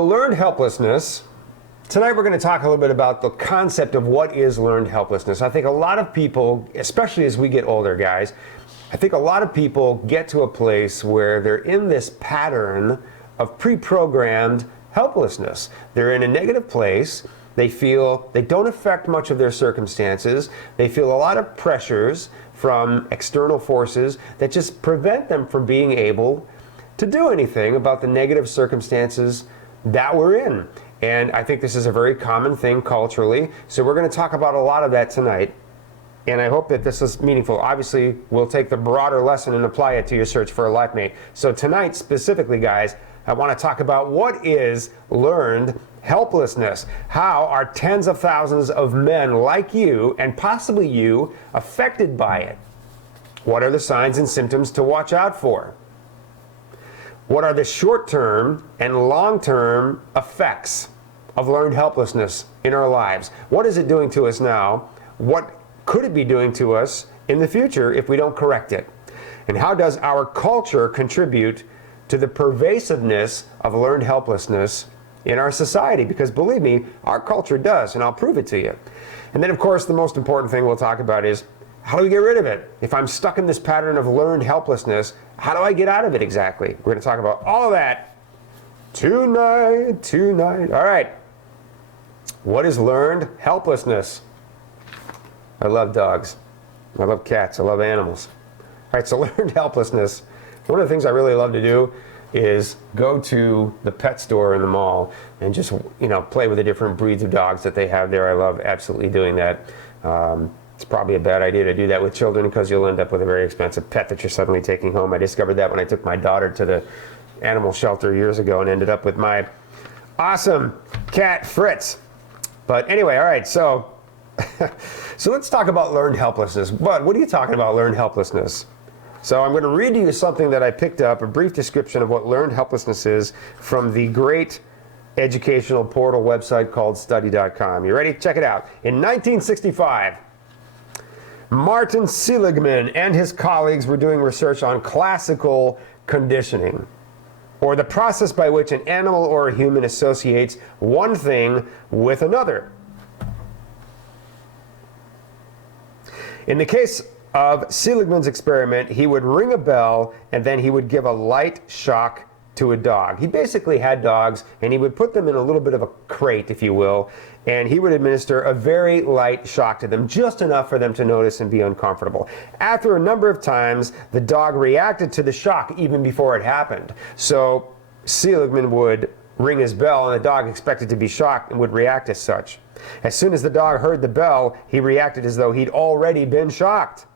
Learned helplessness. Tonight we're going to talk a little bit about the concept of what is learned helplessness. I think a lot of people, especially as we get older, guys, I think a lot of people get to a place where they're in this pattern of pre-programmed helplessness. They're in a negative place. They feel they don't affect much of their circumstances. They feel a lot of pressures from external forces that just prevent them from being able to do anything about the negative circumstances that we're in. And I think this is a very common thing culturally. So we're going to talk about a lot of that tonight. And I hope that this is meaningful. Obviously, we'll take the broader lesson and apply it to your search for a life mate. So tonight, specifically, guys, I want to talk about what is learned helplessness. How are tens of thousands of men like you, and possibly you, affected by it? What are the signs and symptoms to watch out for? What are the short-term and long-term effects of learned helplessness in our lives? What is it doing to us now? What could it be doing to us in the future if we don't correct it? And how does our culture contribute to the pervasiveness of learned helplessness in our society? Because believe me, our culture does, and I'll prove it to you. And then, of course, the most important thing we'll talk about is, how do we get rid of it? If I'm stuck in this pattern of learned helplessness, how do I get out of it exactly? We're going to talk about all of that tonight. All right. What is learned helplessness? I love dogs. I love cats. I love animals. All right, so learned helplessness. One of the things I really love to do is go to the pet store in the mall and just, play with the different breeds of dogs that they have there. I love absolutely doing that. It's probably a bad idea to do that with children because you'll end up with a very expensive pet that you're suddenly taking home. I discovered that when I took my daughter to the animal shelter years ago and ended up with my awesome cat Fritz. But anyway, all right, so let's talk about learned helplessness. What are you talking about, learned helplessness? So I'm going to read you something that I picked up, a brief description of what learned helplessness is from the great educational portal website called study.com. You ready? Check it out. In 1965, Martin Seligman and his colleagues were doing research on classical conditioning, or the process by which an animal or a human associates one thing with another. In the case of Seligman's experiment, he would ring a bell and then he would give a light shock to a dog. He basically had dogs and he would put them in a little bit of a crate, if you will, and he would administer a very light shock to them, just enough for them to notice and be uncomfortable. After a number of times, the dog reacted to the shock even before it happened. So Seligman would ring his bell and the dog expected to be shocked and would react as such. As soon as the dog heard the bell, he reacted as though he'd already been shocked.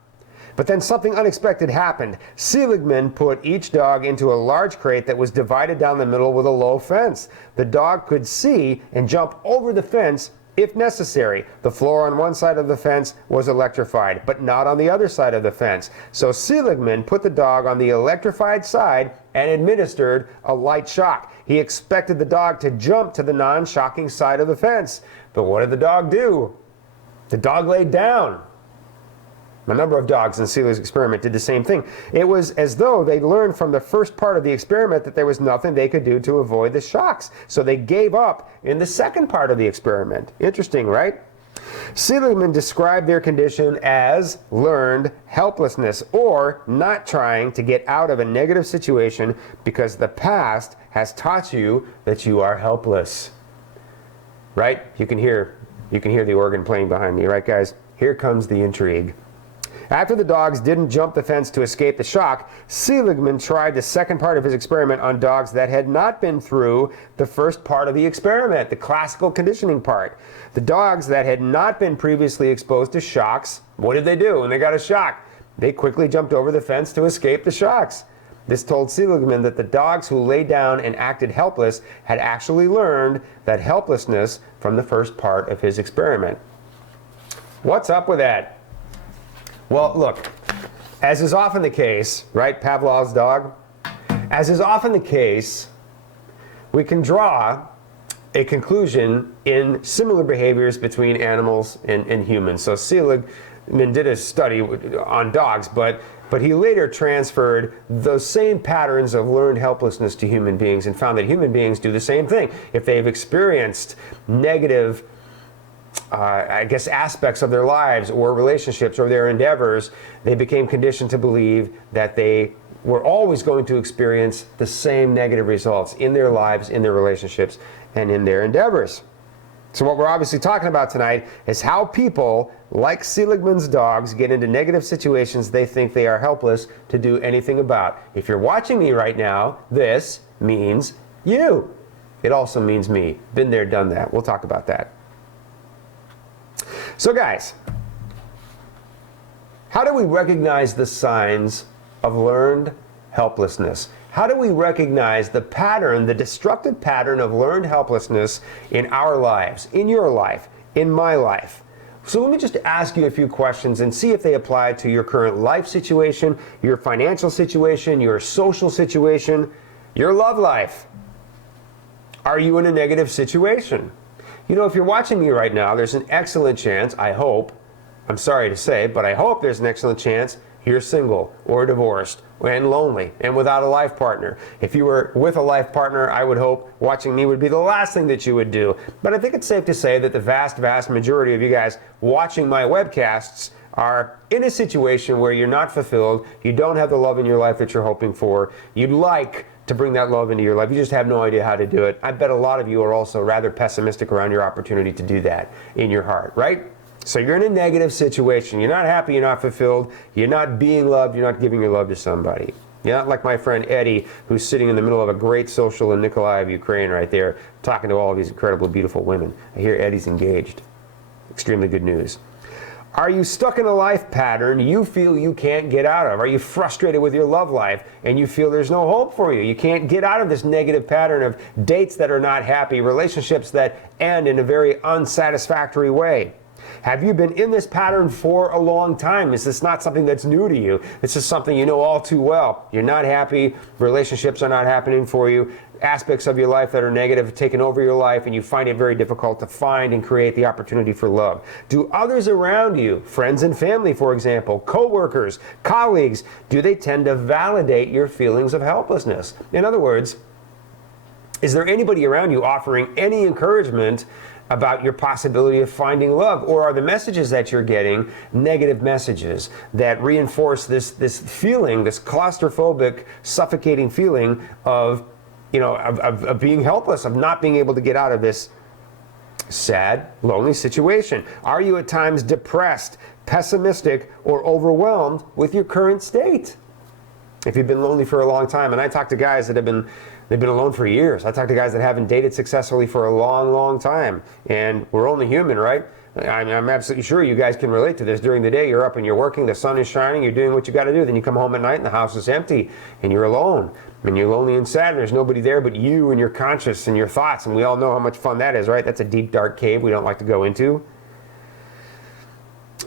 But then something unexpected happened. Seligman put each dog into a large crate that was divided down the middle with a low fence. The dog could see and jump over the fence if necessary. The floor on one side of the fence was electrified, but not on the other side of the fence. So Seligman put the dog on the electrified side and administered a light shock. He expected the dog to jump to the non-shocking side of the fence. But what did the dog do? The dog laid down. A number of dogs in Seligman's experiment did the same thing. It was as though they learned from the first part of the experiment that there was nothing they could do to avoid the shocks. So they gave up in the second part of the experiment. Interesting, right? Seligman described their condition as learned helplessness, or not trying to get out of a negative situation because the past has taught you that you are helpless. Right? You can hear the organ playing behind me, right, guys? Here comes the intrigue. After the dogs didn't jump the fence to escape the shock, Seligman tried the second part of his experiment on dogs that had not been through the first part of the experiment, the classical conditioning part. The dogs that had not been previously exposed to shocks, what did they do when they got a shock? They quickly jumped over the fence to escape the shocks. This told Seligman that the dogs who lay down and acted helpless had actually learned that helplessness from the first part of his experiment. What's up with that? Well, look, as is often the case, right, Pavlov's dog? As is often the case, we can draw a conclusion in similar behaviors between animals and humans. So Seligman did a study on dogs, but But he later transferred those same patterns of learned helplessness to human beings and found that human beings do the same thing. If they've experienced negative aspects of their lives or relationships or their endeavors, they became conditioned to believe that they were always going to experience the same negative results in their lives, in their relationships, and in their endeavors. So what we're obviously talking about tonight is how people, like Seligman's dogs, get into negative situations they think they are helpless to do anything about. If you're watching me right now, this means you. It also means me. Been there, done that. We'll talk about that. So guys, how do we recognize the signs of learned helplessness? How do we recognize the pattern, the destructive pattern of learned helplessness in our lives, in your life, in my life? So let me just ask you a few questions and see if they apply to your current life situation, your financial situation, your social situation, your love life. Are you in a negative situation? You know, if you're watching me right now, there's an excellent chance, I hope, I'm sorry to say, but I hope there's an excellent chance you're single or divorced and lonely and without a life partner. If you were with a life partner, I would hope watching me would be the last thing that you would do. But I think it's safe to say that the vast, vast majority of you guys watching my webcasts are in a situation where you're not fulfilled, you don't have the love in your life that you're hoping for, you'd like to bring that love into your life, you just have no idea how to do it. I bet a lot of you are also rather pessimistic around your opportunity to do that in your heart, right? So you're in a negative situation. You're not happy, you're not fulfilled, you're not being loved, you're not giving your love to somebody. You're not like my friend Eddie, who's sitting in the middle of a great social in Nikolaev, Ukraine right there, talking to all of these incredible, beautiful women. I hear Eddie's engaged. Extremely good news. Are you stuck in a life pattern you feel you can't get out of? Are you frustrated with your love life and you feel there's no hope for you? You can't get out of this negative pattern of dates that are not happy, relationships that end in a very unsatisfactory way. Have you been in this pattern for a long time? Is this not something that's new to you? This is something you know all too well. You're not happy, relationships are not happening for you, aspects of your life that are negative have taken over your life, and you find it very difficult to find and create the opportunity for love. Do others around you, friends and family, for example, co-workers, colleagues, do they tend to validate your feelings of helplessness? In other words, is there anybody around you offering any encouragement about your possibility of finding love? Or are the messages that you're getting negative messages that reinforce this feeling, this claustrophobic, suffocating feeling of, of being helpless, of not being able to get out of this sad, lonely situation? Are you at times depressed, pessimistic, or overwhelmed with your current state? If you've been lonely for a long time, and I talk to guys that they've been alone for years. I talk to guys that haven't dated successfully for a long, long time. And we're only human, right? I'm absolutely sure you guys can relate to this. During the day, you're up and you're working, the sun is shining, you're doing what you got to do. Then you come home at night and the house is empty and you're alone. And you're lonely and sad and there's nobody there but you and your conscience and your thoughts. And we all know how much fun that is, right? That's a deep, dark cave we don't like to go into.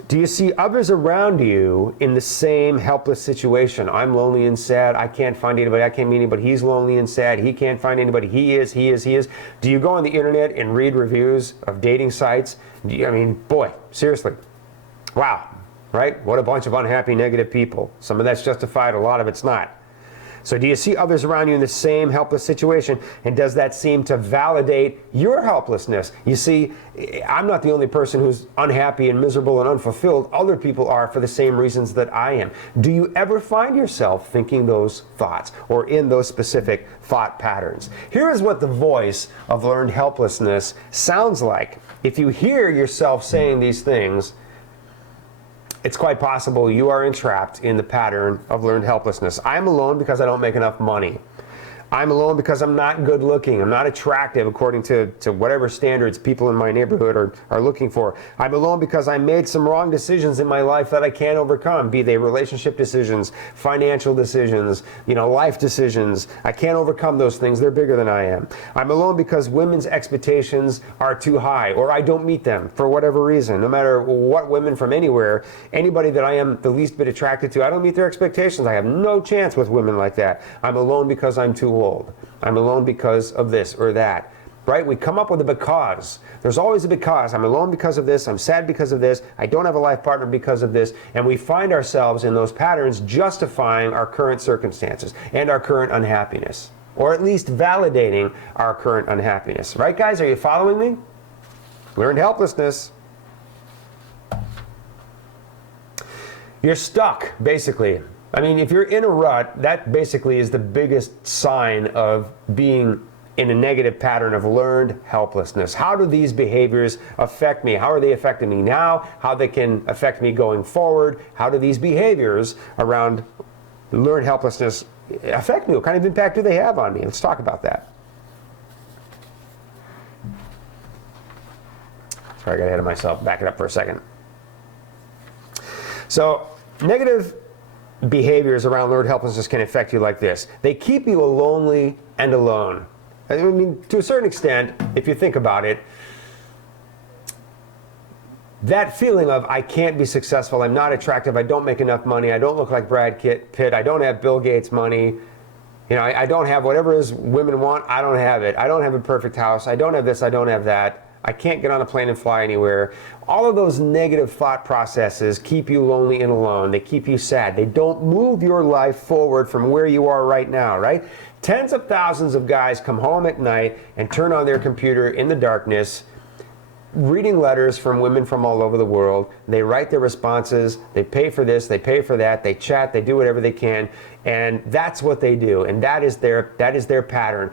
Do you see others around you in the same helpless situation? I'm lonely and sad. I can't find anybody. I can't meet anybody. He's lonely and sad. He can't find anybody. He is. Do you go on the internet and read reviews of dating sites? Boy, seriously. Wow, right? What a bunch of unhappy, negative people. Some of that's justified. A lot of it's not. So do you see others around you in the same helpless situation, and does that seem to validate your helplessness? You see, I'm not the only person who's unhappy and miserable and unfulfilled. Other people are for the same reasons that I am. Do you ever find yourself thinking those thoughts or in those specific thought patterns? Here is what the voice of learned helplessness sounds like. If you hear yourself saying these things, it's quite possible you are entrapped in the pattern of learned helplessness. I'm alone because I don't make enough money. I'm alone because I'm not good looking. I'm not attractive according to whatever standards people in my neighborhood are looking for. I'm alone because I made some wrong decisions in my life that I can't overcome, be they relationship decisions, financial decisions, life decisions. I can't overcome those things. They're bigger than I am. I'm alone because women's expectations are too high or I don't meet them for whatever reason. No matter what women from anywhere, anybody that I am the least bit attracted to, I don't meet their expectations. I have no chance with women like that. I'm alone because I'm too old. I'm alone because of this or that. right? We come up with a because. There's always a because. I'm alone because of this. I'm sad because of this. I don't have a life partner because of this. And we find ourselves in those patterns justifying our current circumstances and our current unhappiness, or at least validating our current unhappiness. Right, guys? Are you following me? Learned helplessness. You're stuck, basically. I mean, if you're in a rut, that basically is the biggest sign of being in a negative pattern of learned helplessness. How do these behaviors affect me? How are they affecting me now? How they can affect me going forward? How do these behaviors around learned helplessness affect me? What kind of impact do they have on me? Let's talk about that. Sorry, I got ahead of myself. Back it up for a second. So, negative behaviors around learned helplessness can affect you like this. They keep you lonely and alone. I mean, to a certain extent, if you think about it, that feeling of I can't be successful, I'm not attractive, I don't make enough money, I don't look like Brad Pitt, I don't have Bill Gates' money, you know, I don't have whatever it is women want, I don't have it. I don't have a perfect house, I don't have this, I don't have that. I can't get on a plane and fly anywhere. All of those negative thought processes keep you lonely and alone. They keep you sad. They don't move your life forward from where you are right now, right? Tens of thousands of guys come home at night and turn on their computer in the darkness, reading letters from women from all over the world. They write their responses. They pay for this. They pay for that. They chat. They do whatever they can. And that's what they do. And that is their pattern.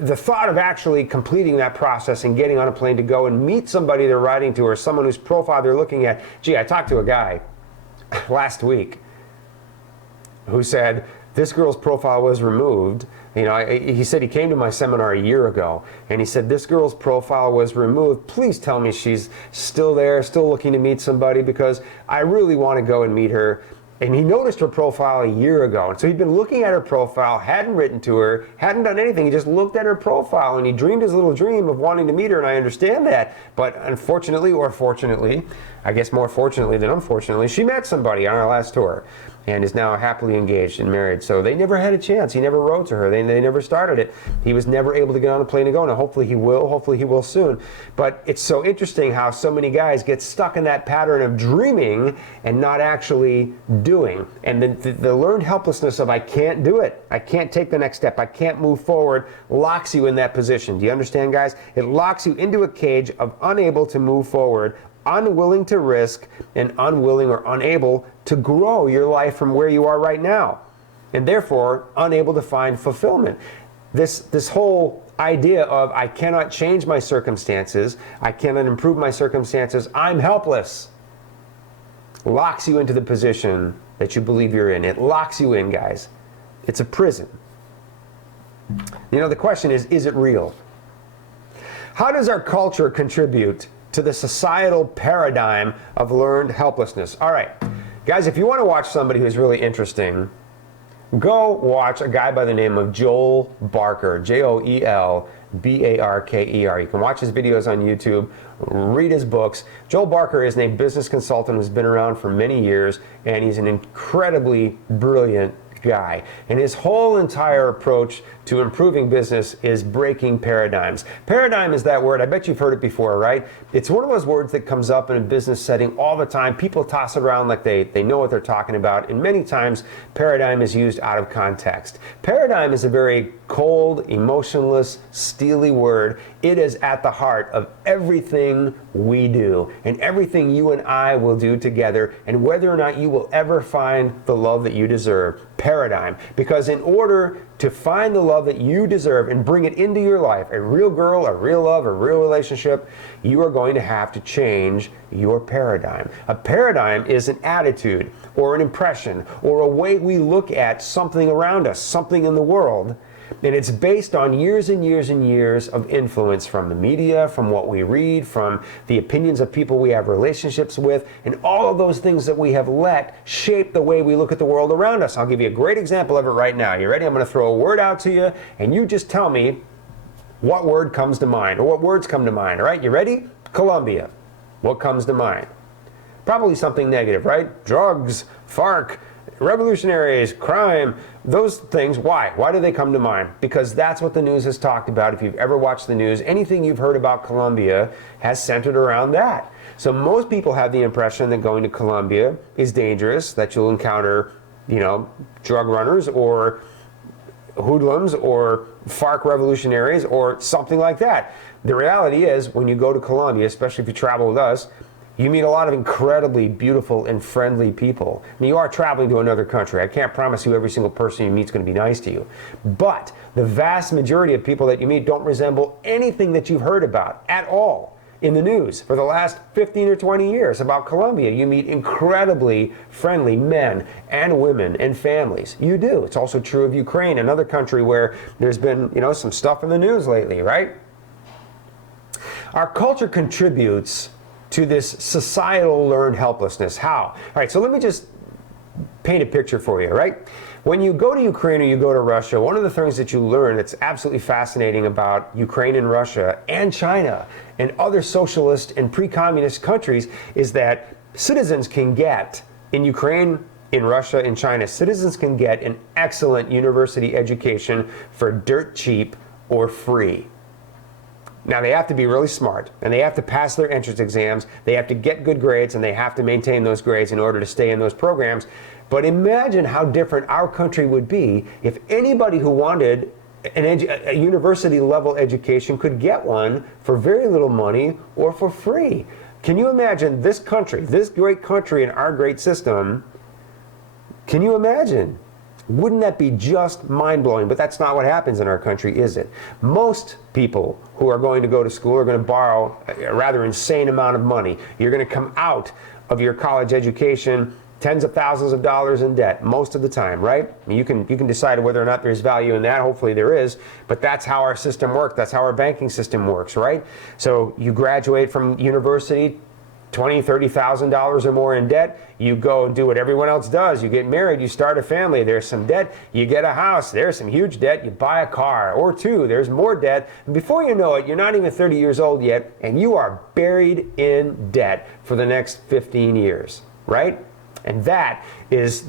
The thought of actually completing that process and getting on a plane to go and meet somebody they're writing to, or someone whose profile they're looking at. Gee, I talked to a guy last week who said this girl's profile was removed. You know, he said he came to my seminar a year ago, and he said, this girl's profile was removed. Please tell me she's still there, still looking to meet somebody, because I really want to go and meet her. And he noticed her profile a year ago. And so he'd been looking at her profile, hadn't written to her, hadn't done anything. He just looked at her profile, and he dreamed his little dream of wanting to meet her, and I understand that. But unfortunately, or fortunately, I guess more fortunately than unfortunately, she met somebody on our last tour and is now happily engaged and married. So they never had a chance. He never wrote to her. They never started it. He was never able to get on a plane and go. Now, hopefully he will. Hopefully he will soon. But it's so interesting how so many guys get stuck in that pattern of dreaming and not actually doing. And the learned helplessness of I can't do it, I can't take the next step, I can't move forward, locks you in that position. Do you understand, guys? It locks you into a cage of unable to move forward, unwilling to risk, and unwilling or unable to grow your life from where you are right now, and therefore unable to find fulfillment. This whole idea of I cannot change my circumstances, I cannot improve my circumstances, I'm helpless, locks you into the position that you believe you're in. It locks you in, guys. It's a prison. You know, the question is it real? How does our culture contribute to the societal paradigm of learned helplessness? All right, guys, if you want to watch somebody who's really interesting, go watch a guy by the name of Joel Barker, Joelbarker. You can watch his videos on YouTube, read his books. Joel Barker is a business consultant who's been around for many years, and he's an incredibly brilliant guy. And his whole entire approach to improving business is breaking paradigms. Paradigm is that word, I bet you've heard it before, right? It's one of those words that comes up in a business setting all the time. People toss it around like they know what they're talking about, and many times paradigm is used out of context. Paradigm is a very cold, emotionless, steely word. It is at the heart of everything we do and everything you and I will do together, and whether or not you will ever find the love that you deserve. Paradigm. Because in order to find the love that you deserve and bring it into your life, a real girl, a real love, a real relationship, you are going to have to change your paradigm. A paradigm is an attitude or an impression or a way we look at something around us, something in the world. And it's based on years and years and years of influence from the media, from what we read, from the opinions of people we have relationships with, and all of those things that we have let shape the way we look at the world around us. I'll give you a great example of it right now. You ready? I'm going to throw a word out to you, and you just tell me what word comes to mind, or what words come to mind. All right, you ready? Colombia. What comes to mind? Probably something negative, right? Drugs, FARC, revolutionaries, crime, those things. Why? Why do they come to mind? Because that's what the news has talked about. If you've ever watched the news, anything you've heard about Colombia has centered around that. So most people have the impression that going to Colombia is dangerous, that you'll encounter, drug runners or hoodlums or FARC revolutionaries or something like that. The reality is, when you go to Colombia, especially if you travel with us, you meet a lot of incredibly beautiful and friendly people. And you are traveling to another country. I can't promise you every single person you meet is going to be nice to you. But the vast majority of people that you meet don't resemble anything that you've heard about at all in the news for the last 15 or 20 years about Colombia. You meet incredibly friendly men and women and families. You do. It's also true of Ukraine, another country where there's been, some stuff in the news lately, right? Our culture contributes to this societal learned helplessness. How? All right, so let me just paint a picture for you, right? When you go to Ukraine or you go to Russia, one of the things that you learn that's absolutely fascinating about Ukraine and Russia and China and other socialist and pre-communist countries is that citizens can get, in Ukraine, in Russia, in China, citizens can get an excellent university education for dirt cheap or free. Now, they have to be really smart, and they have to pass their entrance exams, they have to get good grades, and they have to maintain those grades in order to stay in those programs. But imagine how different our country would be if anybody who wanted a university-level education could get one for very little money or for free. Can you imagine this country, this great country and our great system? Can you imagine? Wouldn't that be just mind-blowing? But that's not what happens in our country, is it? Most people who are going to go to school are going to borrow a rather insane amount of money. You're going to come out of your college education tens of thousands of dollars in debt most of the time, right? You can decide whether or not there's value in that. Hopefully there is, but that's how our system works. That's how our banking system works, right? So you graduate from university, $20,000, $30,000 or more in debt. You go and do what everyone else does. You get married, you start a family, there's some debt. You get a house, there's some huge debt. You buy a car or two, there's more debt. And before you know it, you're not even 30 years old yet, and you are buried in debt for the next 15 years, right? And that is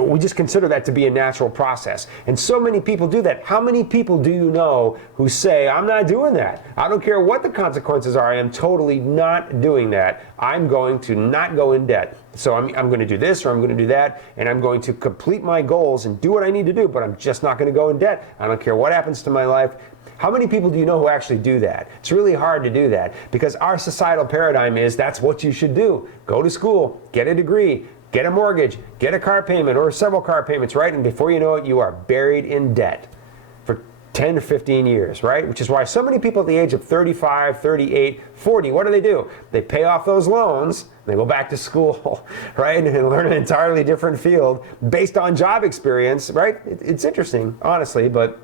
we just consider that to be a natural process. And so many people do that. How many people do you know who say, I'm not doing that. I don't care what the consequences are. I am totally not doing that. I'm going to not go in debt. So I'm going to do this or I'm going to do that, and I'm going to complete my goals and do what I need to do, but I'm just not going to go in debt. I don't care what happens to my life. How many people do you know who actually do that? It's really hard to do that because our societal paradigm is that's what you should do. Go to school, get a degree, get a mortgage, get a car payment or several car payments, right? And before you know it, you are buried in debt for 10 to 15 years, right? Which is why so many people at the age of 35, 38, 40, what do? They pay off those loans, they go back to school, right? And learn an entirely different field based on job experience, right? It's interesting, honestly, but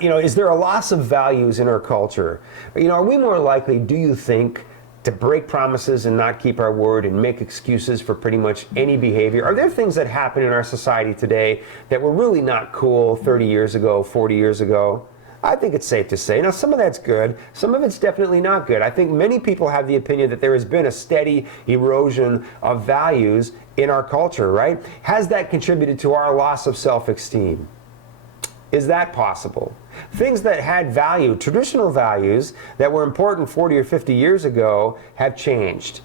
is there a loss of values in our culture? Are we more likely, do you think, to break promises and not keep our word and make excuses for pretty much any behavior? Are there things that happen in our society today that were really not cool 30 years ago, 40 years ago? I think it's safe to say. Now, some of that's good. Some of it's definitely not good. I think many people have the opinion that there has been a steady erosion of values in our culture, right? Has that contributed to our loss of self-esteem? Is that possible? Things that had value, traditional values that were important 40 or 50 years ago have changed.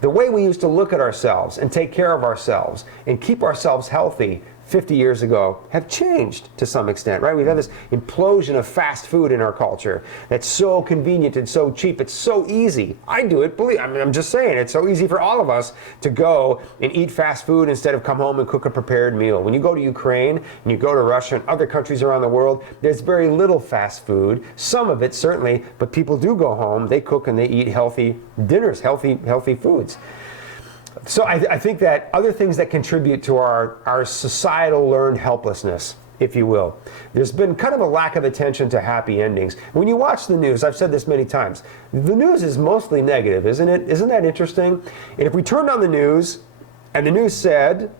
The way we used to look at ourselves and take care of ourselves and keep ourselves healthy 50 years ago have changed to some extent, right? We've had this implosion of fast food in our culture that's so convenient and so cheap. It's so easy. I do it, I'm just saying, it's so easy for all of us to go and eat fast food instead of come home and cook a prepared meal. When you go to Ukraine and you go to Russia and other countries around the world, there's very little fast food. Some of it certainly, but people do go home, they cook and they eat healthy dinners, healthy foods. So I think that other things that contribute to our societal learned helplessness, if you will, there's been kind of a lack of attention to happy endings. When you watch the news, I've said this many times, the news is mostly negative, isn't it? Isn't that interesting? And if we turned on the news and the news said,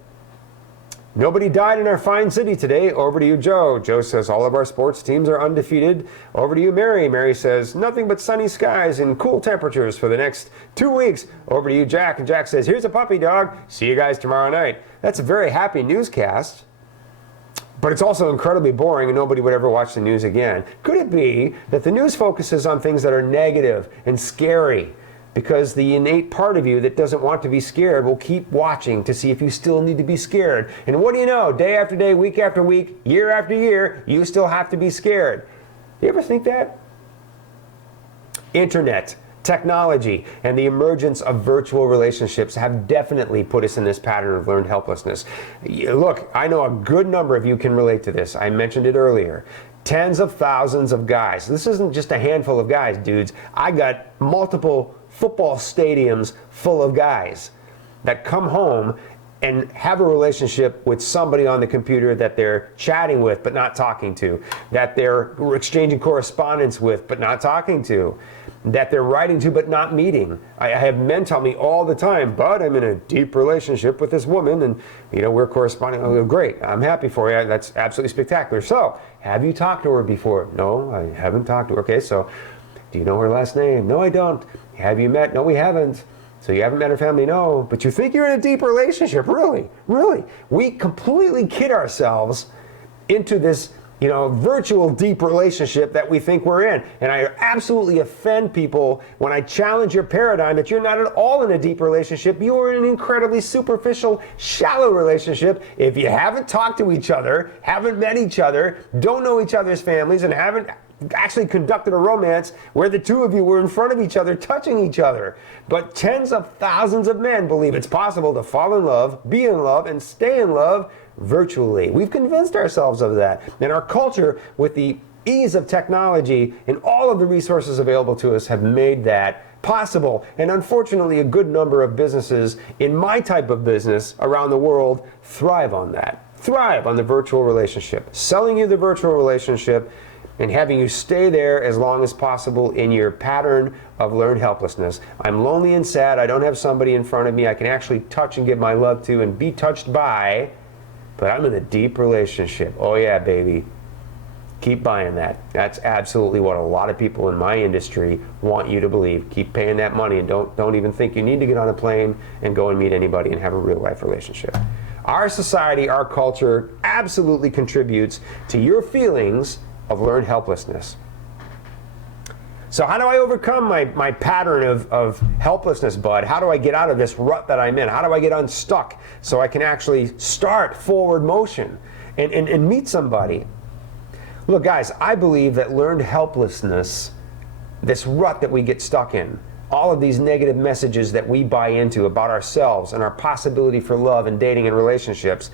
Nobody died in our fine city today. Over to you, Joe. Joe says, all of our sports teams are undefeated. Over to you, Mary. Mary says, nothing but sunny skies and cool temperatures for the next 2 weeks. Over to you, Jack. And Jack says, here's a puppy dog. See you guys tomorrow night. That's a very happy newscast. But it's also incredibly boring and nobody would ever watch the news again. Could it be that the news focuses on things that are negative and scary? Because the innate part of you that doesn't want to be scared will keep watching to see if you still need to be scared. And what do you know? Day after day, week after week, year after year, you still have to be scared. Do you ever think that? Internet, technology, and the emergence of virtual relationships have definitely put us in this pattern of learned helplessness. Look, I know a good number of you can relate to this. I mentioned it earlier. Tens of thousands of guys. This isn't just a handful of guys, dudes. I got multiple football stadiums full of guys that come home and have a relationship with somebody on the computer that they're chatting with but not talking to, that they're exchanging correspondence with but not talking to, that they're writing to but not meeting. I have men tell me all the time, "Bud, I'm in a deep relationship with this woman and we're corresponding." I go, "Great, I'm happy for you. That's absolutely spectacular. So, have you talked to her before?" "No, I haven't talked to her." "Okay, so do you know her last name?" "No, I don't." "Have you met?" "No, we haven't." "So you haven't met her family?" "No." "But you think you're in a deep relationship?" Really? Really? We completely kid ourselves into this, virtual deep relationship that we think we're in. And I absolutely offend people when I challenge your paradigm that you're not at all in a deep relationship. You're in an incredibly superficial, shallow relationship. If you haven't talked to each other, haven't met each other, don't know each other's families, and haven't actually conducted a romance where the two of you were in front of each other, touching each other. But tens of thousands of men believe it's possible to fall in love, be in love, and stay in love virtually. We've convinced ourselves of that. And our culture, with the ease of technology and all of the resources available to us, have made that possible. And unfortunately, a good number of businesses in my type of business around the world thrive on that. Thrive on the virtual relationship. Selling you the virtual relationship and having you stay there as long as possible in your pattern of learned helplessness. I'm lonely and sad. I don't have somebody in front of me I can actually touch and give my love to and be touched by, but I'm in a deep relationship. Oh yeah, baby. Keep buying that. That's absolutely what a lot of people in my industry want you to believe. Keep paying that money and don't even think you need to get on a plane and go and meet anybody and have a real life relationship. Our society, our culture absolutely contributes to your feelings of learned helplessness. So how do I overcome my pattern of helplessness, Bud? How do I get out of this rut that I'm in? How do I get unstuck so I can actually start forward motion and meet somebody? Look, guys, I believe that learned helplessness, this rut that we get stuck in, all of these negative messages that we buy into about ourselves and our possibility for love and dating and relationships,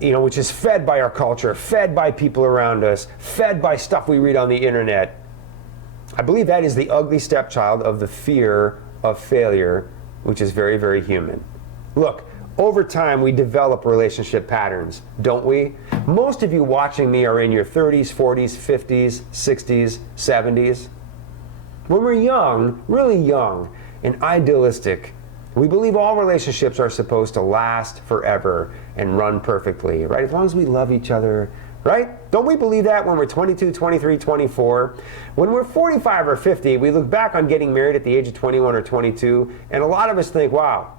which is fed by our culture, fed by people around us, fed by stuff we read on the internet. I believe that is the ugly stepchild of the fear of failure, which is very, very human. Look, over time we develop relationship patterns, don't we? Most of you watching me are in your 30s, 40s, 50s, 60s, 70s. When we're young, really young and idealistic, we believe all relationships are supposed to last forever and run perfectly, right? As long as we love each other, right? Don't we believe that when we're 22, 23, 24? When we're 45 or 50, we look back on getting married at the age of 21 or 22, and a lot of us think, wow,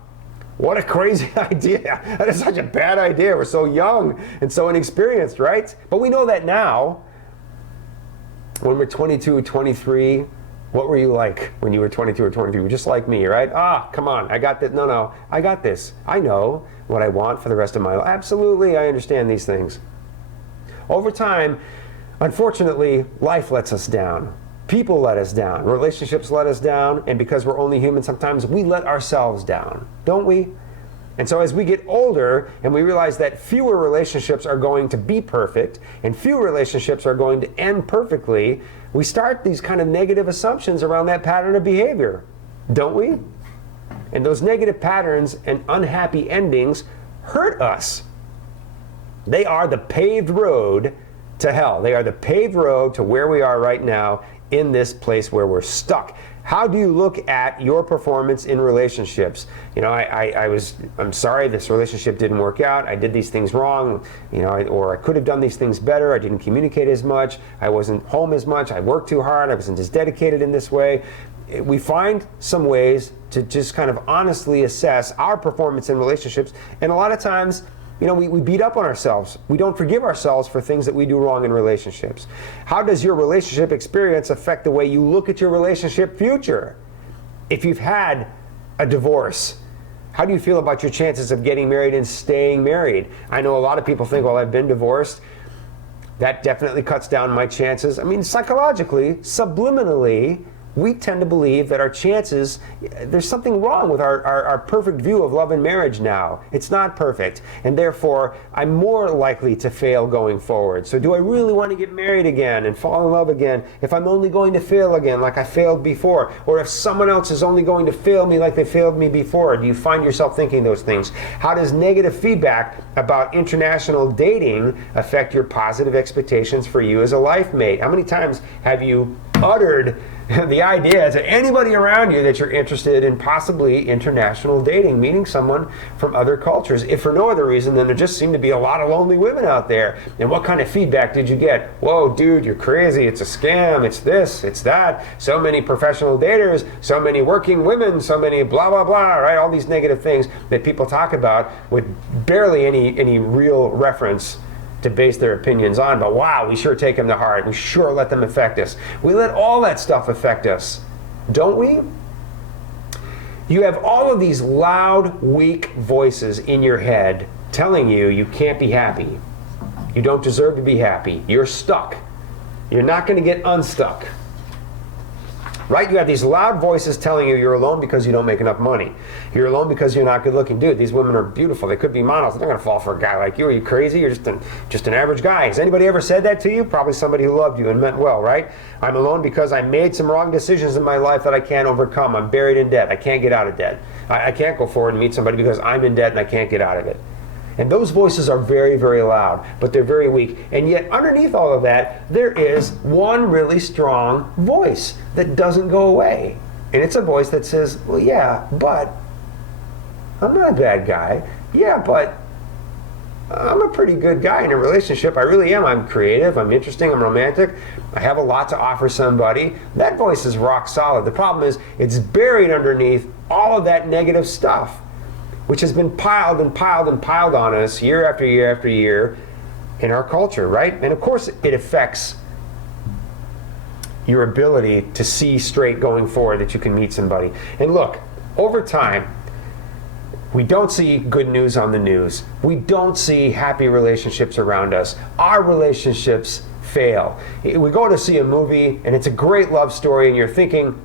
what a crazy idea. That is such a bad idea. We're so young and so inexperienced, right? But we know that now. When we're 22, 23, what were you like when you were 22 or 23? You were just like me, right? Come on, I got this. No, I got this. I know what I want for the rest of my life. Absolutely, I understand these things. Over time, unfortunately, life lets us down. People let us down. Relationships let us down. And because we're only human, sometimes we let ourselves down, don't we? And so as we get older and we realize that fewer relationships are going to be perfect and fewer relationships are going to end perfectly, we start these kind of negative assumptions around that pattern of behavior, don't we? And those negative patterns and unhappy endings hurt us. They are the paved road to hell. They are the paved road to where we are right now in this place where we're stuck. How do you look at your performance in relationships? I'm sorry this relationship didn't work out. I did these things wrong, or I could have done these things better. I didn't communicate as much. I wasn't home as much. I worked too hard. I wasn't as dedicated in this way. We find some ways to just kind of honestly assess our performance in relationships. And a lot of times, we beat up on ourselves. We don't forgive ourselves for things that we do wrong in relationships. How does your relationship experience affect the way you look at your relationship future? If you've had a divorce, how do you feel about your chances of getting married and staying married? I know a lot of people think, well, I've been divorced. That definitely cuts down my chances. I mean, psychologically, subliminally, we tend to believe that our chances, there's something wrong with our perfect view of love and marriage now. It's not perfect, and therefore I'm more likely to fail going forward. So do I really want to get married again and fall in love again if I'm only going to fail again like I failed before? Or if someone else is only going to fail me like they failed me before? Do you find yourself thinking those things? How does negative feedback about international dating affect your positive expectations for you as a life mate? How many times have you uttered the idea to anybody around you that you're interested in possibly international dating, meeting someone from other cultures, if for no other reason than there just seem to be a lot of lonely women out there? And what kind of feedback did you get? Whoa, dude, you're crazy. It's a scam. It's this, it's that. So many professional daters, so many working women, so many blah, blah, blah, right? All these negative things that people talk about with barely any real reference to base their opinions on. But wow, we sure take them to heart. We sure let them affect us. We let all that stuff affect us, don't we? You have all of these loud, weak voices in your head telling you you can't be happy. You don't deserve to be happy. You're stuck. You're not going to get unstuck. Right? You have these loud voices telling you you're alone because you don't make enough money. You're alone because you're not good looking. Dude, these women are beautiful. They could be models. They're not going to fall for a guy like you. Are you crazy? You're just an average guy. Has anybody ever said that to you? Probably somebody who loved you and meant well, right? I'm alone because I made some wrong decisions in my life that I can't overcome. I'm buried in debt. I can't get out of debt. I can't go forward and meet somebody because I'm in debt and I can't get out of it. And those voices are very, very loud, but they're very weak. And yet underneath all of that, there is one really strong voice that doesn't go away. And it's a voice that says, well, yeah, but I'm not a bad guy. Yeah, but I'm a pretty good guy in a relationship. I really am. I'm creative. I'm interesting. I'm romantic. I have a lot to offer somebody. That voice is rock solid. The problem is it's buried underneath all of that negative stuff, which has been piled and piled and piled on us year after year after year in our culture, right? And of course it affects your ability to see straight going forward, that you can meet somebody. And look, over time, we don't see good news on the news. We don't see happy relationships around us. Our relationships fail. We go to see a movie and it's a great love story and you're thinking,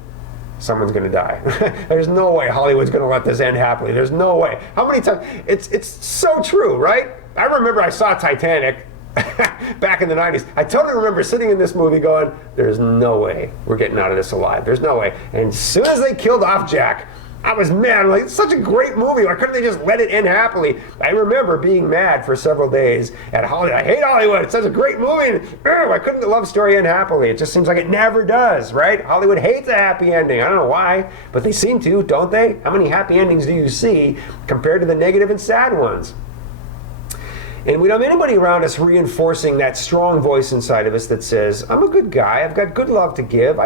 someone's going to die. There's no way Hollywood's going to let this end happily. There's no way. How many times? It's so true, right? I remember I saw Titanic back in the 90s. I totally remember sitting in this movie going, there's no way we're getting out of this alive. There's no way. And as soon as they killed off Jack, I was mad. Like, it's such a great movie. Why couldn't they just let it end happily? I remember being mad for several days at Hollywood. I hate Hollywood. It's such a great movie. And, why couldn't the love story end happily? It just seems like it never does, right? Hollywood hates a happy ending. I don't know why, but they seem to, don't they? How many happy endings do you see compared to the negative and sad ones? And we don't have anybody around us reinforcing that strong voice inside of us that says, I'm a good guy, I've got good love to give,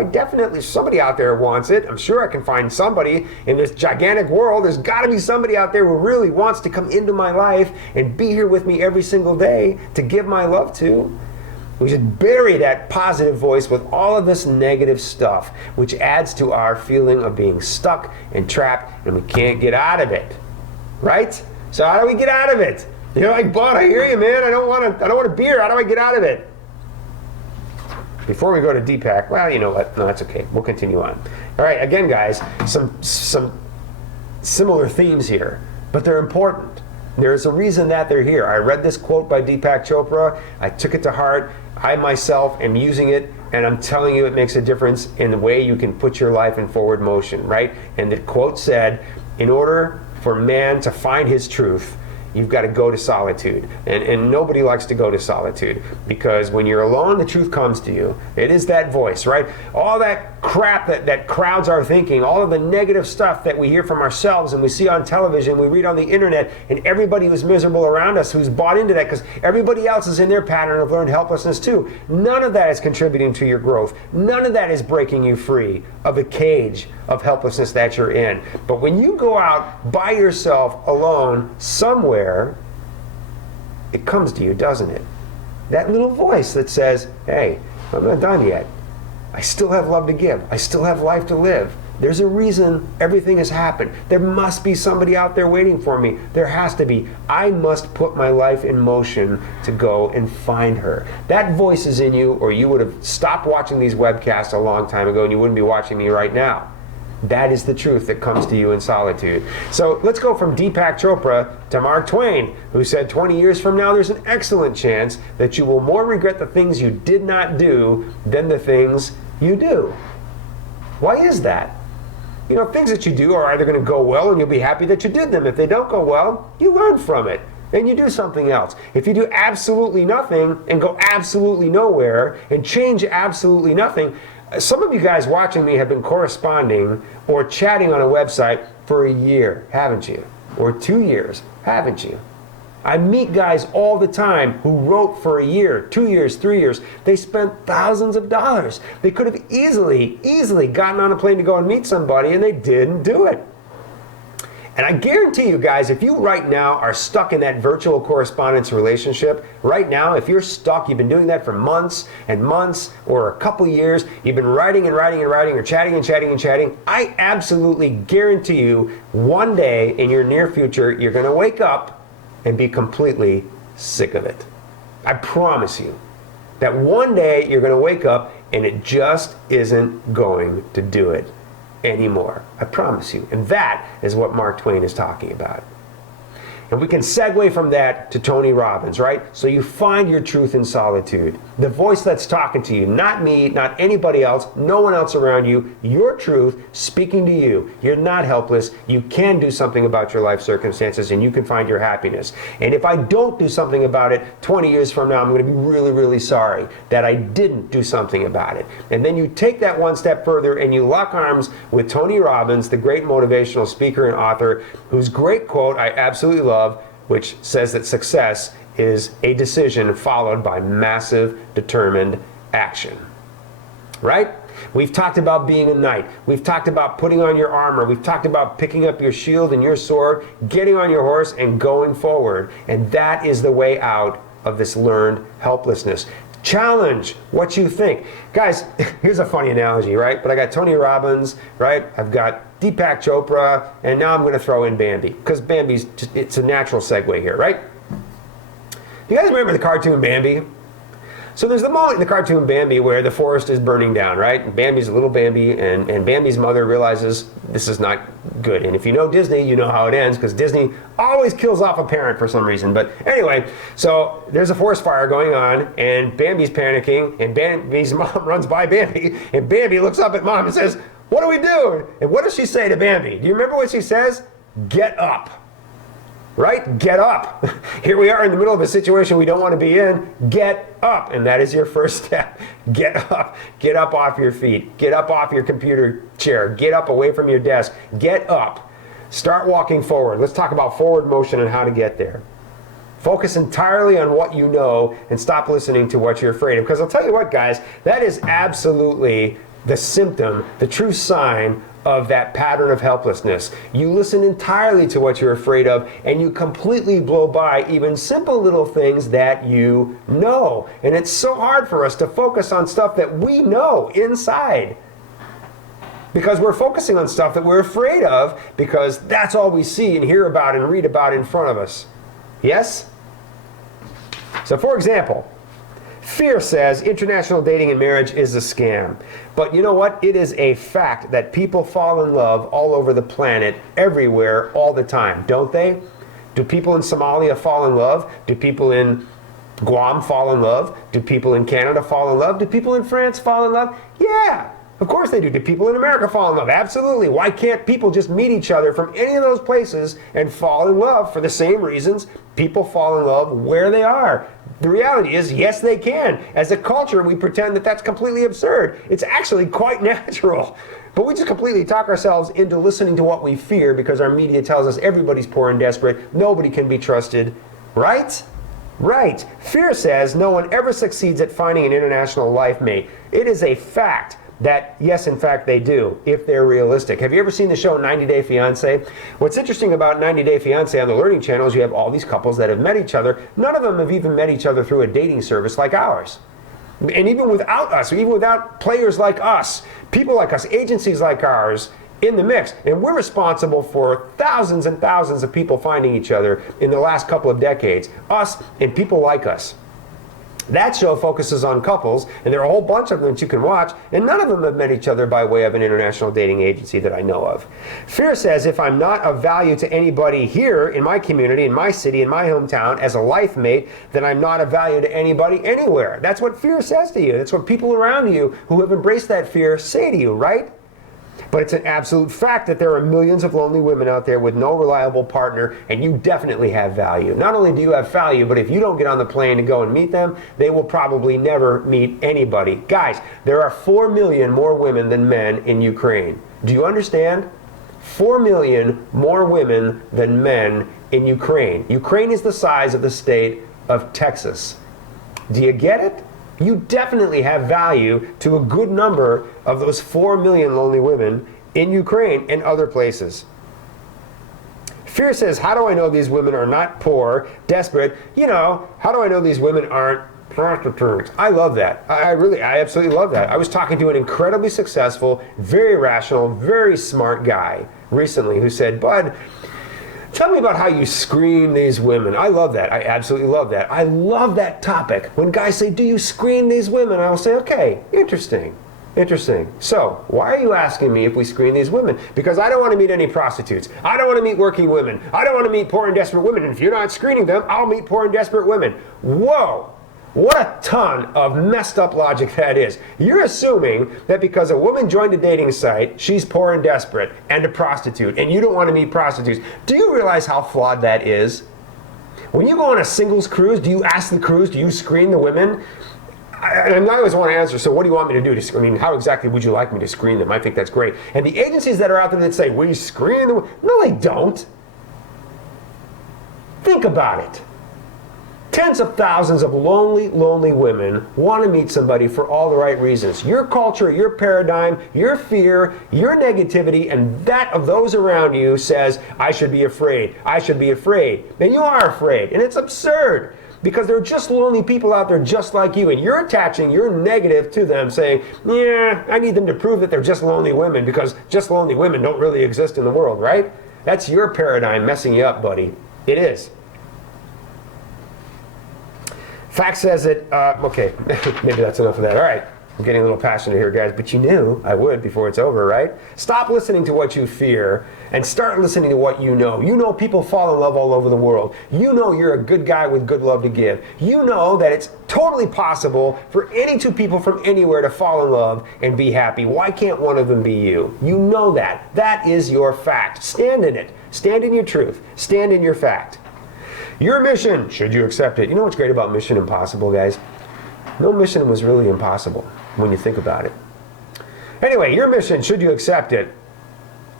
somebody out there wants it. I'm sure I can find somebody in this gigantic world. There's got to be somebody out there who really wants to come into my life and be here with me every single day to give my love to. We should bury that positive voice with all of this negative stuff, which adds to our feeling of being stuck and trapped and we can't get out of it, right? So how do we get out of it? You're like, Bud, I hear you, man. I don't want a beer. How do I get out of it? Before we go to Deepak, well, you know what? No, that's okay. We'll continue on. All right, again, guys, some similar themes here, but they're important. There's a reason that they're here. I read this quote by Deepak Chopra. I took it to heart. I myself am using it, and I'm telling you it makes a difference in the way you can put your life in forward motion, right? And the quote said, in order for man to find his truth, you've got to go to solitude. And nobody likes to go to solitude, because when you're alone, the truth comes to you. It is that voice, right? All that crap that crowds our thinking, all of the negative stuff that we hear from ourselves and we see on television, we read on the internet, and everybody who's miserable around us who's bought into that because everybody else is in their pattern of learned helplessness too. None of that is contributing to your growth. None of that is breaking you free of the cage of helplessness that you're in. But when you go out by yourself alone somewhere, it comes to you, doesn't it? That little voice that says, hey, I'm not done yet. I still have love to give. I still have life to live. There's a reason everything has happened. There must be somebody out there waiting for me. There has to be. I must put my life in motion to go and find her. That voice is in you, or you would have stopped watching these webcasts a long time ago and you wouldn't be watching me right now. That is the truth that comes to you in solitude. So let's go from Deepak Chopra to Mark Twain, who said 20 years from now there's an excellent chance that you will more regret the things you did not do than the things you do. Why is that? You know, things that you do are either going to go well and you'll be happy that you did them. If they don't go well, you learn from it and you do something else. If you do absolutely nothing and go absolutely nowhere and change absolutely nothing, some of you guys watching me have been corresponding or chatting on a website for a year, haven't you? Or 2 years, haven't you? I meet guys all the time who wrote for a year, 2 years, 3 years. They spent thousands of dollars. They could have easily gotten on a plane to go and meet somebody, and they didn't do it. And I guarantee you guys, if you right now are stuck in that virtual correspondence relationship, right now, if you're stuck, you've been doing that for months and months or a couple years, you've been writing and writing and writing or chatting and chatting and chatting, I absolutely guarantee you one day in your near future, you're going to wake up and be completely sick of it. I promise you that one day you're going to wake up and it just isn't going to do it anymore. I promise you. And that is what Mark Twain is talking about. And we can segue from that to Tony Robbins, right? So you find your truth in solitude. The voice that's talking to you, not me, not anybody else, no one else around you, your truth speaking to you. You're not helpless. You can do something about your life circumstances and you can find your happiness. And if I don't do something about it 20 years from now, I'm going to be really, really sorry that I didn't do something about it. And then you take that one step further and you lock arms with Tony Robbins, the great motivational speaker and author, whose great quote I absolutely love, which says that success is a decision followed by massive, determined action. Right? We've talked about being a knight. We've talked about putting on your armor. We've talked about picking up your shield and your sword, getting on your horse and going forward. And that is the way out of this learned helplessness. Challenge what you think. Guys, here's a funny analogy, right? But I got Tony Robbins, right? I've got Deepak Chopra, and now I'm going to throw in Bambi, because Bambi's just, it's a natural segue here, right? You guys remember the cartoon Bambi? So there's the moment in the cartoon Bambi where the forest is burning down, right? And Bambi's a little Bambi, and Bambi's mother realizes this is not good. And if you know Disney, you know how it ends, because Disney always kills off a parent for some reason. But anyway, so there's a forest fire going on, and Bambi's panicking, and Bambi's mom runs by Bambi, and Bambi looks up at mom and says, "What do we do?" And what does she say to Bambi? Do you remember what she says? Get up. Right? Get up. Here we are in the middle of a situation we don't want to be in. Get up. And that is your first step. Get up. Get up off your feet. Get up off your computer chair. Get up away from your desk. Get up. Start walking forward. Let's talk about forward motion and how to get there. Focus entirely on what you know and stop listening to what you're afraid of. Because I'll tell you what, guys, that is absolutely the symptom, the true sign of that pattern of helplessness. You listen entirely to what you're afraid of, and you completely blow by even simple little things that you know. And it's so hard for us to focus on stuff that we know inside, because we're focusing on stuff that we're afraid of, because that's all we see and hear about and read about in front of us. Yes? So for example, fear says international dating and marriage is a scam. But you know what? It is a fact that people fall in love all over the planet, everywhere, all the time, don't they? Do people in Somalia fall in love? Do people in Guam fall in love? Do people in Canada fall in love? Do people in France fall in love? Yeah. Of course they do. Do people in America fall in love? Absolutely. Why can't people just meet each other from any of those places and fall in love for the same reasons people fall in love where they are? The reality is, yes, they can. As a culture, we pretend that that's completely absurd. It's actually quite natural. But we just completely talk ourselves into listening to what we fear because our media tells us everybody's poor and desperate, nobody can be trusted, right? Right. Fear says no one ever succeeds at finding an international life mate. It is a fact that, yes, in fact, they do, if they're realistic. Have you ever seen the show 90 Day Fiancé? What's interesting about 90 Day Fiancé on the Learning Channel is you have all these couples that have met each other. None of them have even met each other through a dating service like ours. And even without us, even without players like us, people like us, agencies like ours, in the mix. And we're responsible for thousands and thousands of people finding each other in the last couple of decades. Us and people like us. That show focuses on couples, and there are a whole bunch of them that you can watch, and none of them have met each other by way of an international dating agency that I know of. Fear says if I'm not of value to anybody here in my community, in my city, in my hometown, as a life mate, then I'm not of value to anybody anywhere. That's what fear says to you. That's what people around you who have embraced that fear say to you, right? But it's an absolute fact that there are millions of lonely women out there with no reliable partner, and you definitely have value. Not only do you have value, but if you don't get on the plane to go and meet them, they will probably never meet anybody. Guys, there are 4 million more women than men in Ukraine. Do you understand? 4 million more women than men in Ukraine. Ukraine is the size of the state of Texas. Do you get it? You definitely have value to a good number of those 4 million lonely women in Ukraine and other places. Fear says, how do I know these women are not poor, desperate? You know, how do I know these women aren't prostitutes? I love that. I absolutely love that. I was talking to an incredibly successful, very rational, very smart guy recently who said, Bud, tell me about how you screen these women. I love that. I absolutely love that. I love that topic. When guys say, do you screen these women? I'll say, okay, interesting. Interesting. So, why are you asking me if we screen these women? Because I don't want to meet any prostitutes. I don't want to meet working women. I don't want to meet poor and desperate women. And if you're not screening them, I'll meet poor and desperate women. Whoa! What a ton of messed up logic that is. You're assuming that because a woman joined a dating site, she's poor and desperate and a prostitute, and you don't want to meet prostitutes. Do you realize how flawed that is? When you go on a singles cruise, do you ask the cruise, do you screen the women? I always want to answer, so what do you want me to do? I mean, how exactly would you like me to screen them? I think that's great. And the agencies that are out there that say, we screen them, no, they don't. Think about it. Tens of thousands of lonely, lonely women want to meet somebody for all the right reasons. Your culture, your paradigm, your fear, your negativity, and that of those around you says, I should be afraid. I should be afraid. And you are afraid. And it's absurd because there are just lonely people out there just like you. And you're attaching your negative to them saying, yeah, I need them to prove that they're just lonely women because just lonely women don't really exist in the world, right? That's your paradigm messing you up, buddy. It is. Fact says that, okay, maybe that's enough of that. All right, I'm getting a little passionate here, guys, but you knew I would before it's over, right? Stop listening to what you fear and start listening to what you know. You know people fall in love all over the world. You know you're a good guy with good love to give. You know that it's totally possible for any two people from anywhere to fall in love and be happy. Why can't one of them be you? You know that. That is your fact. Stand in it. Stand in your truth. Stand in your fact. Your mission, should you accept it? You know what's great about Mission Impossible, guys? No mission was really impossible when you think about it. Anyway, your mission, should you accept it?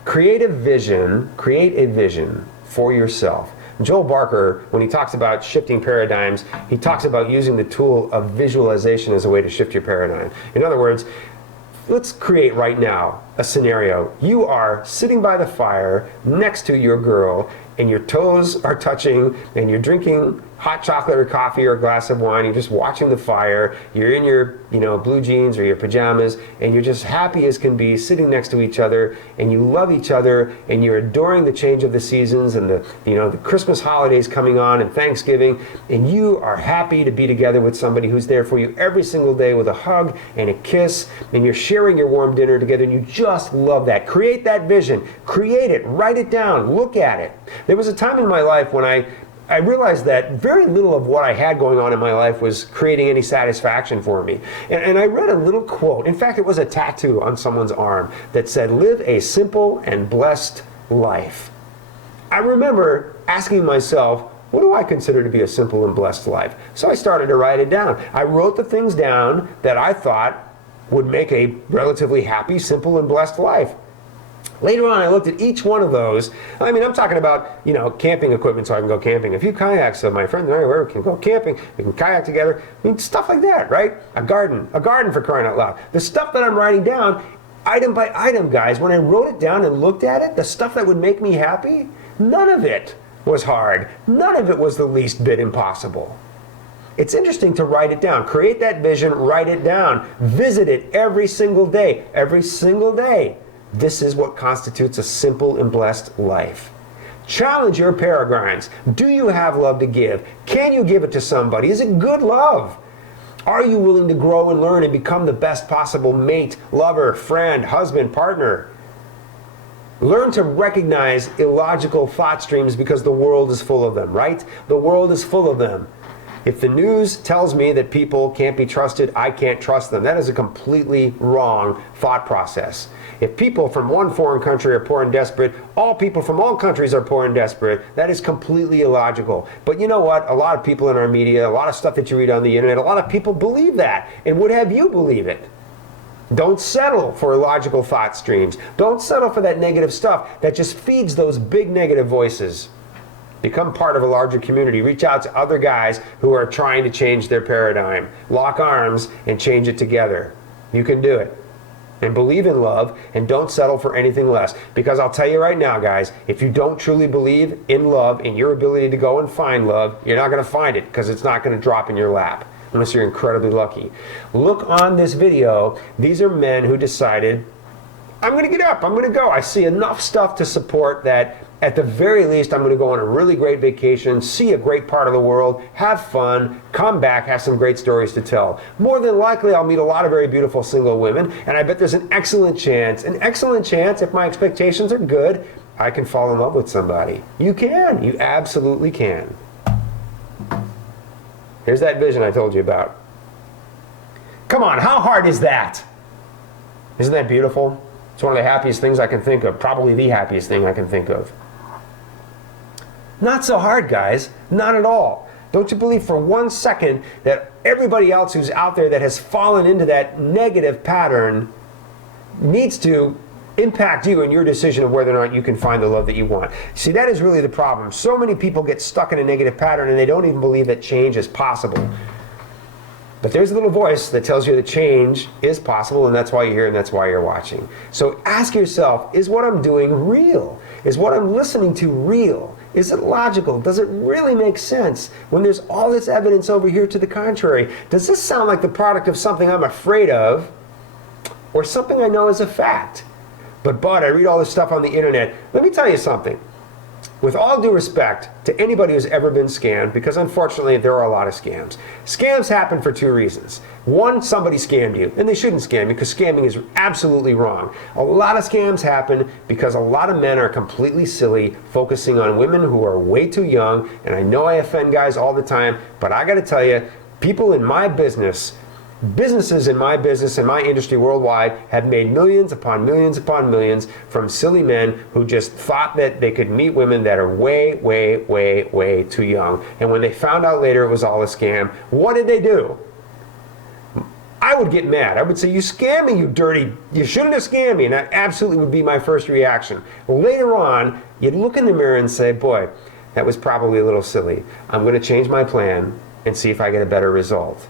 Create a vision for yourself. Joel Barker, when he talks about shifting paradigms, he talks about using the tool of visualization as a way to shift your paradigm. In other words, let's create right now a scenario. You are sitting by the fire next to your girl, and your toes are touching, and you're drinking hot chocolate or coffee or a glass of wine. You're just watching the fire. You're in your, blue jeans or your pajamas, and you're just happy as can be, sitting next to each other, and you love each other, and you're adoring the change of the seasons and the Christmas holidays coming on and Thanksgiving, and you are happy to be together with somebody who's there for you every single day with a hug and a kiss, and you're sharing your warm dinner together, and you just love that. Create that vision. Create it. Write it down. Look at it. There was a time in my life when I I realized that very little of what I had going on in my life was creating any satisfaction for me. And I read a little quote. In fact, it was a tattoo on someone's arm that said, "Live a simple and blessed life." I remember asking myself, what do I consider to be a simple and blessed life? So I started to write it down. I wrote the things down that I thought would make a relatively happy, simple, and blessed life. Later on, I looked at each one of those. I mean, I'm talking about, camping equipment so I can go camping. A few kayaks so my friends and I can go camping. We can kayak together. I mean, stuff like that, right? A garden for crying out loud. The stuff that I'm writing down, item by item, guys, when I wrote it down and looked at it, the stuff that would make me happy, none of it was hard. None of it was the least bit impossible. It's interesting to write it down. Create that vision, write it down. Visit it every single day. Every single day. This is what constitutes a simple and blessed life. Challenge your paradigms. Do you have love to give? Can you give it to somebody? Is it good love? Are you willing to grow and learn and become the best possible mate, lover, friend, husband, partner? Learn to recognize illogical thought streams because the world is full of them, right? The world is full of them. If the news tells me that people can't be trusted, I can't trust them. That is a completely wrong thought process. If people from one foreign country are poor and desperate, all people from all countries are poor and desperate. That is completely illogical. But you know what? A lot of people in our media, a lot of stuff that you read on the internet, a lot of people believe that and would have you believe it. Don't settle for illogical thought streams. Don't settle for that negative stuff that just feeds those big negative voices. Become part of a larger community. Reach out to other guys who are trying to change their paradigm. Lock arms and change it together. You can do it. And believe in love and don't settle for anything less. Because I'll tell you right now, guys, if you don't truly believe in love, in your ability to go and find love, you're not going to find it because it's not going to drop in your lap unless you're incredibly lucky. Look on this video. These are men who decided, I'm going to get up, I'm going to go. I see enough stuff to support that. At the very least, I'm going to go on a really great vacation, see a great part of the world, have fun, come back, have some great stories to tell. More than likely, I'll meet a lot of very beautiful single women, and I bet there's an excellent chance, if my expectations are good, I can fall in love with somebody. You can. You absolutely can. Here's that vision I told you about. Come on, how hard is that? Isn't that beautiful? It's one of the happiest things I can think of, probably the happiest thing I can think of. Not so hard, guys. Not at all. Don't you believe for 1 second that everybody else who's out there that has fallen into that negative pattern needs to impact you in your decision of whether or not you can find the love that you want. See, that is really the problem. So many people get stuck in a negative pattern and they don't even believe that change is possible. But there's a little voice that tells you that change is possible, and that's why you're here and that's why you're watching. So ask yourself, is what I'm doing real? Is what I'm listening to real? Is it logical? Does it really make sense when there's all this evidence over here to the contrary? Does this sound like the product of something I'm afraid of or something I know is a fact? But Bud, I read all this stuff on the internet. Let me tell you something. With all due respect to anybody who's ever been scammed, because unfortunately there are a lot of scams. Scams happen for two reasons. One, somebody scammed you, and they shouldn't scam you because scamming is absolutely wrong. A lot of scams happen because a lot of men are completely silly, focusing on women who are way too young, and I know I offend guys all the time, but I gotta tell you, people in my business, businesses in my business and my industry worldwide have made millions upon millions upon millions from silly men who just thought that they could meet women that are way, way, way, way too young. And when they found out later it was all a scam, what did they do? I would get mad. I would say, you scammed me, you dirty, you shouldn't have scammed me. And that absolutely would be my first reaction. Later on, you'd look in the mirror and say, boy, that was probably a little silly. I'm going to change my plan and see if I get a better result.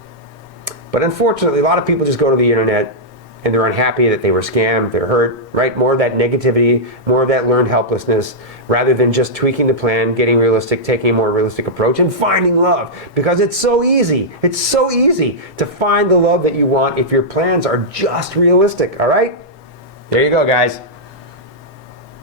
But unfortunately, a lot of people just go to the internet and they're unhappy that they were scammed, they're hurt, right? More of that negativity, more of that learned helplessness, rather than just tweaking the plan, getting realistic, taking a more realistic approach, and finding love. Because it's so easy. It's so easy to find the love that you want if your plans are just realistic, all right? There you go, guys.